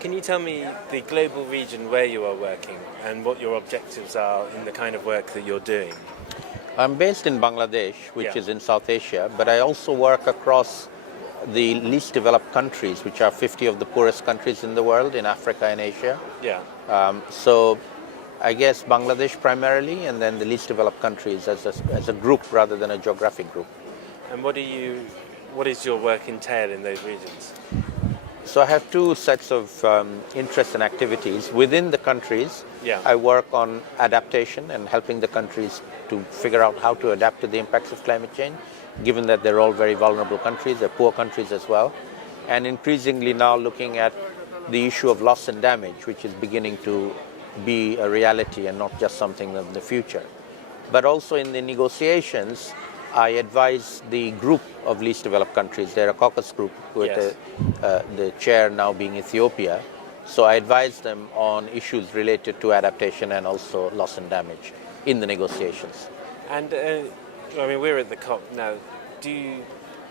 Can you tell me the global region where you are working and what your objectives are in the kind of work that you're doing? I'm based in Bangladesh, which Yeah. is in South Asia, but I also work across the least developed countries, which are 50 of the poorest countries in the world, in Africa and Asia. Yeah. So I guess Bangladesh primarily, and then the least developed countries as a group rather than a geographic group. And what is your work entail in those regions? So I have two sets of interests and activities. Within the countries, Yeah. I work on adaptation and helping the countries to figure out how to adapt to the impacts of climate change, given that they're all very vulnerable countries, they're poor countries as well. And increasingly now looking at the issue of loss and damage, which is beginning to be a reality and not just something of the future. But also in the negotiations, I advise the group of least developed countries. They're a caucus group with Yes. the chair now being Ethiopia. So I advise them on issues related to adaptation and also loss and damage in the negotiations. And I mean, we're at the COP now.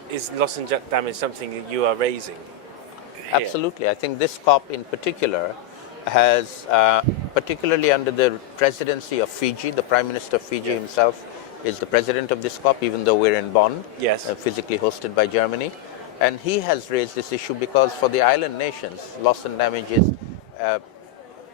Is loss and damage something that you are raising here? Absolutely. I think this COP in particular has, particularly under the presidency of Fiji, the Prime Minister of Fiji himself is the president of this COP, even though we're in Bonn, Yes. physically hosted by Germany. And he has raised this issue because for the island nations, loss and damage is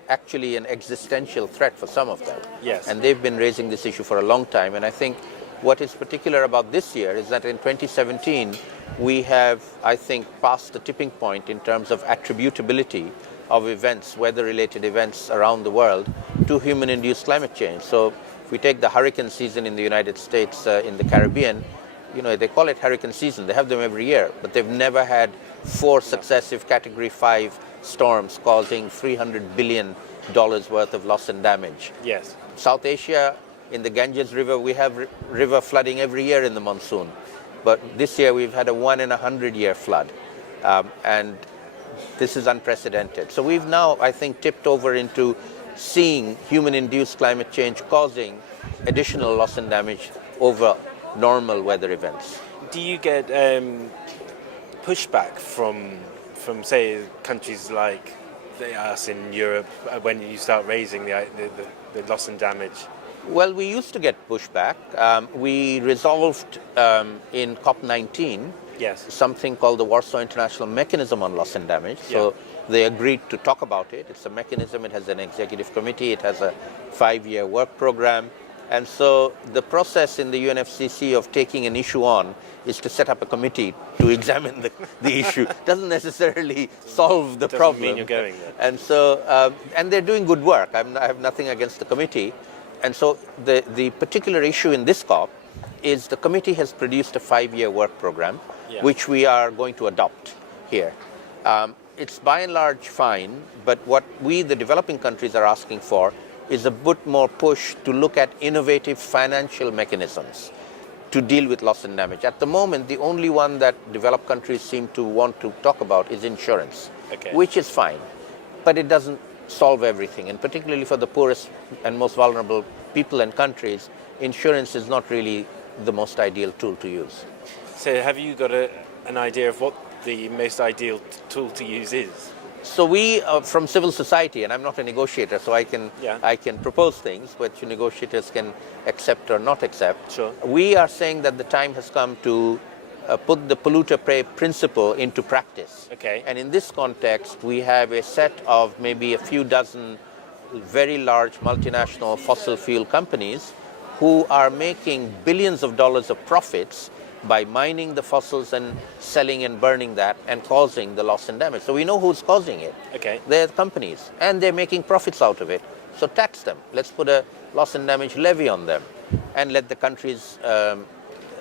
actually an existential threat for some of them. Yes. And they've been raising this issue for a long time. And I think what is particular about this year is that in 2017, we have, I think, passed the tipping point in terms of attributability of events, weather-related events around the world, to human-induced climate change. So if we take the hurricane season in the United States, in the Caribbean, they call it hurricane season. They have them every year, but they've never had 4 successive Category 5 storms causing $300 billion worth of loss and damage. Yes. South Asia, in the Ganges River, we have river flooding every year in the monsoon. But this year we've had a 1 in 100-year flood. And this is unprecedented. So we've now, I think, tipped over into seeing human-induced climate change causing additional loss and damage over normal weather events. Do you get pushback from say countries like us in Europe when you start raising the loss and damage? Well, we used to get pushback. We resolved in COP19 something called the Warsaw International Mechanism on Loss and Damage. So they agreed to talk about it. It's a mechanism. It has an executive committee. It has a 5-year work program. And so the process in the UNFCCC of taking an issue on is to set up a committee to examine the issue. Doesn't necessarily solve the problem. Doesn't mean you're going there. And so, and they're doing good work. I have nothing against the committee. And so the particular issue in this COP is the committee has produced a 5-year work program, which we are going to adopt here. It's by and large fine, but what we, the developing countries, are asking for is a bit more push to look at innovative financial mechanisms to deal with loss and damage. At the moment, the only one that developed countries seem to want to talk about is insurance, which is fine, but it doesn't solve everything. And particularly for the poorest and most vulnerable people and countries, insurance is not really the most ideal tool to use. So have you got an idea of what the most ideal tool to use is? So we, from civil society, and I'm not a negotiator, so I can propose things, which negotiators can accept or not accept. Sure. We are saying that the time has come to put the polluter pay principle into practice. Okay. And in this context, we have a set of maybe a few dozen very large multinational fossil fuel companies who are making billions of dollars of profits by mining the fossils and selling and burning that and causing the loss and damage. So we know who's causing it. Okay. They're companies, and they're making profits out of it. So tax them. Let's put a loss and damage levy on them and let the countries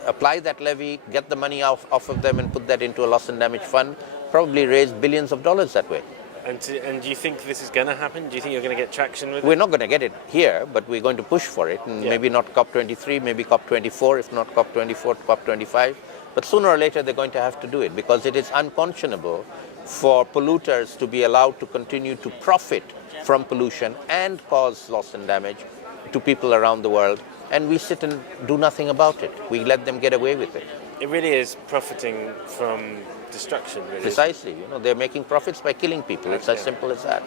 apply that levy, get the money off of them and put that into a loss and damage fund, probably raise billions of dollars that way. And do you think this is going to happen? Do you think you're going to get traction with it? We're not going to get it here, but we're going to push for it. And maybe not COP23, maybe COP24, if not COP24, COP25. But sooner or later, they're going to have to do it because it is unconscionable for polluters to be allowed to continue to profit from pollution and cause loss and damage to people around the world. And we sit and do nothing about it. We let them get away with it. It really is profiting from destruction, really. Precisely. They're making profits by killing people. It's as Yeah. simple as that.